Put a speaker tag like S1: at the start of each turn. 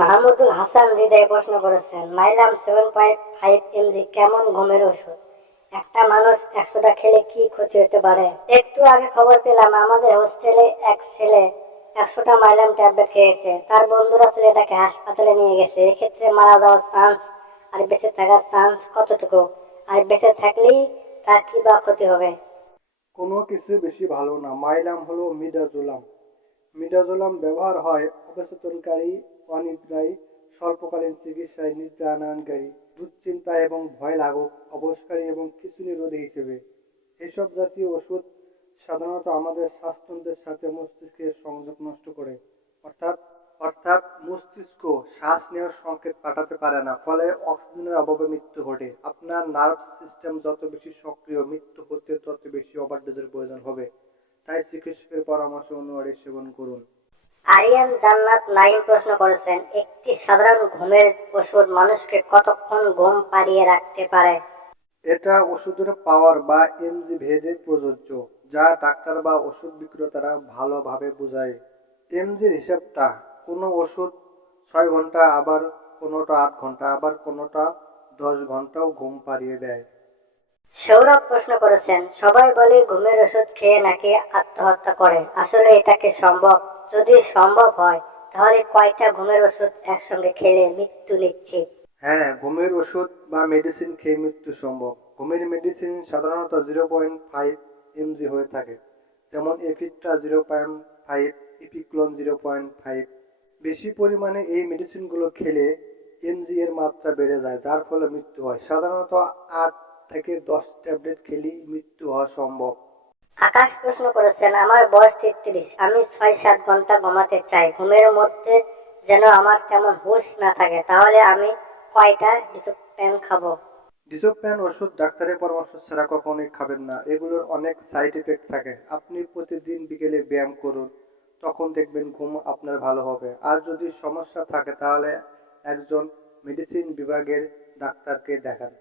S1: মাহমুদুল হাসান হৃদয় প্রশ্ন করেছেন, Mylam seven point five mg কেমন ঘুমের ওষুধ? একটা মানুষ একশোটা খেলে কি ক্ষতি হতে পারে? একটু আগে খবর পেলাম, আমাদের হোস্টেলে এক ছেলে একশোটা মাইলাম ট্যাবলেট খেয়েছে। তার বন্ধুরা ছেলেটাকে হাসপাতালে নিয়ে গেছে। এক্ষেত্রে মারা যাওয়ার চান্স আর বেঁচে থাকার চান্স কতটুকু? আর বেঁচে থাকলেই তার কি বা ক্ষতি হবে?
S2: কোনো কিছু বেশি ভালো না। মাইলাম হলো মিডাজোলাম মিডাজোলাম ব্যবহার হয় অবচেতনকারী, অনিদ্রায়, স্বল্পকালীন চিকিৎসায় নিদ্রা আনয়নকারী দুশ্চিন্তা এবং ভয় লাঘব অবসকারী এবং খিচুনি রোধী হিসেবে। এসব জাতীয় ওষুধ সাধারণত আমাদের শ্বাসতন্ত্রের সাথে মস্তিষ্কের সংযোগ নষ্ট করে। অর্থাৎ অর্থাৎ মস্তিষ্ক শ্বাস নেওয়ার সংকেত পাঠাতে পারে না, ফলে অক্সিজেনের অভাবে মৃত্যু ঘটে। আপনার নার্ভ সিস্টেম যত বেশি সক্রিয়, মৃত্যু হতে তত বেশি ওভারডোজের প্রয়োজন হবে। তাই চিকিৎসকের পরামর্শ অনুযায়ী সেবন করুন।
S1: আরিয়ান জান্নাত নাইম প্রশ্ন করেছেন একটি সাধারণ ঘুমের ওষুধ মানুষকে কতক্ষণ ঘুম পাড়িয়ে রাখতে পারে?
S2: এটা ওষুধের পাওয়ার বা এমজি ভেদে প্রযোজ্য যা ডাক্তার বা ওষুধ বিক্রেতারা ভালোভাবে বোঝায়। এমজির হিসাবটা কোনো ওষুধ ছয় ঘণ্টা আবার কোনোটা আট ঘণ্টা আবার কোনোটা দশ ঘন্টাও ঘুম পাড়িয়ে দেয়।
S1: সৌরভ প্রশ্ন করেছেন, সবাই বলে ঘুমের ওষুধ খেয়ে নাকি আত্মহত্যা করে। আসলে এটা কি সম্ভব? যদি সম্ভব হয়, তাহলে কয়টা ঘুমের ওষুধ একসঙ্গে খেলে মৃত্যু নিশ্চিত?
S2: হ্যাঁ ঘুমের ওষুধ বা মেডিসিন খেয়ে মৃত্যু সম্ভব। ঘুমের মেডিসিন সাধারণত জিরো পয়েন্ট ফাইভ এমজি হয়ে থাকে। যেমন এফিট্রা জিরো পয়েন্ট ফাইভ ইপিক্লোন জিরো পয়েন্ট ফাইভ বেশি পরিমাণে এই মেডিসিনগুলো খেলে এমজি এর মাত্রা বেড়ে যায়, যার ফলে মৃত্যু হয়। সাধারণত আট থেকে দশ ট্যাবলেট খেলেই মৃত্যু হওয়া সম্ভব।
S1: আকাশ প্রশ্ন করেছেন আমার বয়স তেত্রিশ আমি ছয় সাত ঘণ্টা ঘুমাতে চাই। ঘুমের মধ্যে যেন আমার তেমন হুঁশ না থাকে তাহলে আমি কয়টা ডিসোপ্যান খাব?
S2: ডিসোপ্যান ওষুধ ডাক্তারের পরামর্শ ছাড়া কখনোই খাবেন না। এগুলোর অনেক সাইড এফেক্ট থাকে। আপনি প্রতিদিন বিকেলে ব্যায়াম করুন তখন দেখবেন ঘুম আপনার ভালো হবে। আর যদি সমস্যা থাকে তাহলে একজন মেডিসিন বিভাগের ডাক্তারকে দেখান।